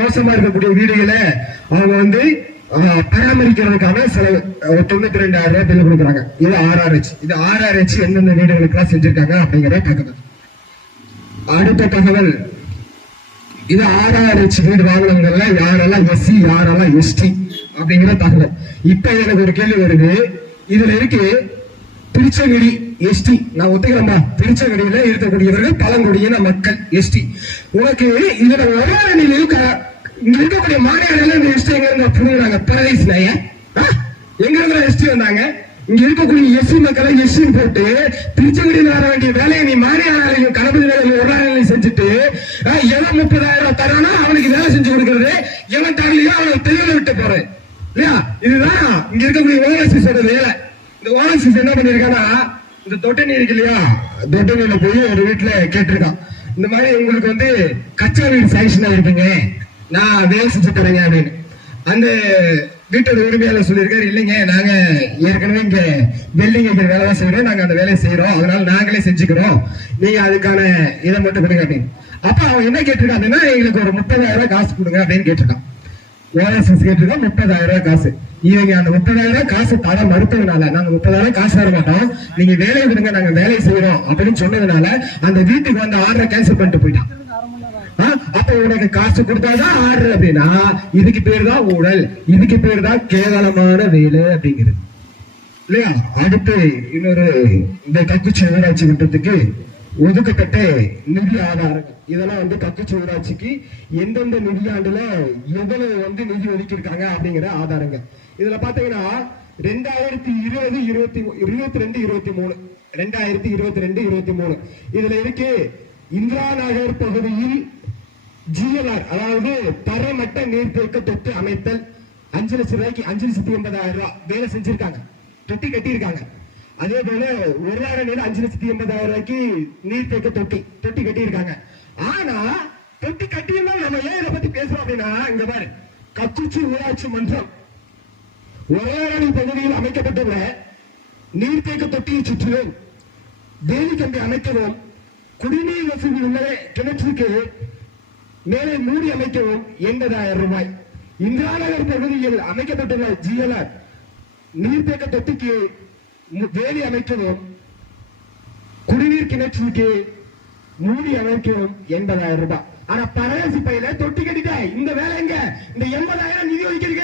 மோசமா இருக்கக்கூடிய வீடுகளை அவங்க வந்து பராமரிக்கிறதுக்கான செலவு 92,000 ரூபாய் பில் கொடுக்குறாங்க. இது RRH. இது RRH எந்தெந்த வீடுகளுக்கு எல்லாம் செஞ்சிருக்காங்க அப்படிங்கிறத தகவல். அடுத்த தகவல், இது RRH வீடு வாங்கினவங்கல யாரெல்லாம் SC யாரெல்லாம் ST அப்படிங்கிற தகவல். இப்ப எனக்கு ஒரு கேள்வி வருது, இதுல இருக்கு திருச்செங்கடி ST. நான் ஒத்துக்கிறேன்பா, திருச்செங்கடியில இருக்கக்கூடியவர்கள் பழங்குடியின மக்கள் ST. உனக்கு இதுல ஒரே இருக்க இங்க இருக்கக்கூடிய மாநில இந்த ST எங்க இருந்து புரியுறாங்க? பிரதேஷ் நாய எங்க இருந்து ST வந்தாங்க? இங்க இருக்கக்கூடிய SC மக்களை SC போட்டு திருச்செங்கடியில் வர வேண்டிய வேலையை நீ மாநில கணபதி வேலையில் ஒரு நாள் செஞ்சுட்டு எவன் 30,000 ரூபாய் தரானா அவனுக்கு வேலை செஞ்சு கொடுக்கறது, எவன் தரலையோ அவனுக்கு தெளிவில் விட்டு போறது இல்லையா? இதுதான் இங்க இருக்கக்கூடிய ஓஎஸ்எஸோட வேலை. இந்த ஓஎஸ்எஸ் என்ன பண்ணிருக்கானா, இந்த தொட்ட நீர் இருக்கு இல்லையா, தொட்ட நீர்ல போய் ஒரு வீட்டுல கேட்டிருக்கான், இந்த மாதிரி உங்களுக்கு வந்து கச்சா வீடு சாங்ஷன் ஆயிருக்குங்க, நான் வேலை செஞ்சு தரேங்க அப்படின்னு. அந்த வீட்டோட உரிமையாளர் சொல்லியிருக்காரு, இல்லைங்க நாங்க ஏற்கனவே இங்க பில்டிங் வைக்கிற வேலை தான் செய்யறோம், நாங்க அந்த வேலையை செய்யறோம், அதனால நாங்களே செஞ்சுக்கிறோம், நீங்க அதுக்கான இதை மட்டும் கொடுங்க அப்படின்னு. அப்ப அவன் என்ன கேட்டிருக்காங்கன்னா, எங்களுக்கு ஒரு 30,000 ரூபாய் காசு கொடுங்க அப்படின்னு கேட்டிருக்கான். ஓஎஸ்எஸ் கேட்டிருக்கோம் 30,000 ரூபாய் காசு. இவங்க அந்த 30,000 ரூபாய் காசு தர மறுத்ததுனால, நாங்க 30,000 காசு தர மாட்டோம், நீங்க வேலையை விடுங்க, நாங்க வேலையை செய்யறோம் அப்படின்னு சொன்னதுனால அந்த வீட்டுக்கு வந்து ஆர்டரை கேன்சல் பண்ணிட்டு போயிட்டான். அப்ப உனக்கு காசு கொடுத்தாதான் ஆர்டர் அப்படின்னா இதுக்கு பேர் தான் ஊழல், இதுக்கு பேர் தான் கேவலமான வேலை அப்படிங்கிறது இல்லையா? அடுத்து இன்னொரு, இந்த கக்குச்சி ஊராட்சி மன்றத்துக்கு ஒதுக்கப்பட்ட நிதி ஆதாரங்கள், இதெல்லாம் வந்து கக்குச்சி ஊராட்சிக்கு எந்தெந்த நிதியாண்டுல எவ்வளவு வந்து நிதி ஒதுக்கியிருக்காங்க அப்படிங்கிற ஆதாரங்கள். இதுல பாத்தீங்கன்னா 2022-23 இதுல இருக்கு. இந்திரா நகர் பகுதியில் GLR, அதாவது தரமட்ட நீர்த்தேக்க தொட்டி அமைத்தல் 5 லட்சம் ரூபாய்க்கு 5,80,000 ரூபாய் வேலை செஞ்சிருக்காங்க, தொட்டி கட்டியிருக்காங்க. அதே போல ஒரு ஆறு நீர் 5,80,000 ரூபாய்க்கு நீர்த்தேக்க தொட்டி கட்டியிருக்காங்க. ஆனா தொட்டி கட்டியிருந்தால் நம்ம ஏன் இதை பத்தி பேசுறோம் அப்படின்னா, இங்க பாரு, கக்குச்சி ஊராட்சி மன்றம் ஒரே பகுதியில் அமைக்கப்பட்டுள்ள நீர்த்தேக்க தொட்டியை சுற்றிலும் வேலி கம்பி அமைக்கவும், குடிநீர் வசதி உள்ள கிணற்றுக்கு மேலே மூடி அமைக்கவும் 80,000 ரூபாய். இந்திரா நகர் பகுதியில் அமைக்கப்பட்டுள்ள GLR நீர்த்தேக்க தொட்டிக்கு வேலி அமைக்கவும், குடிநீர் கிணற்றுக்கு மூடி அமைக்கவும் 80,000 ரூபாய். ஆனா பரவாசி பையில தொட்டி கட்டிட்ட இந்த வேலை எங்க? இந்த 80,000 நிதி ஒதுக்கீடு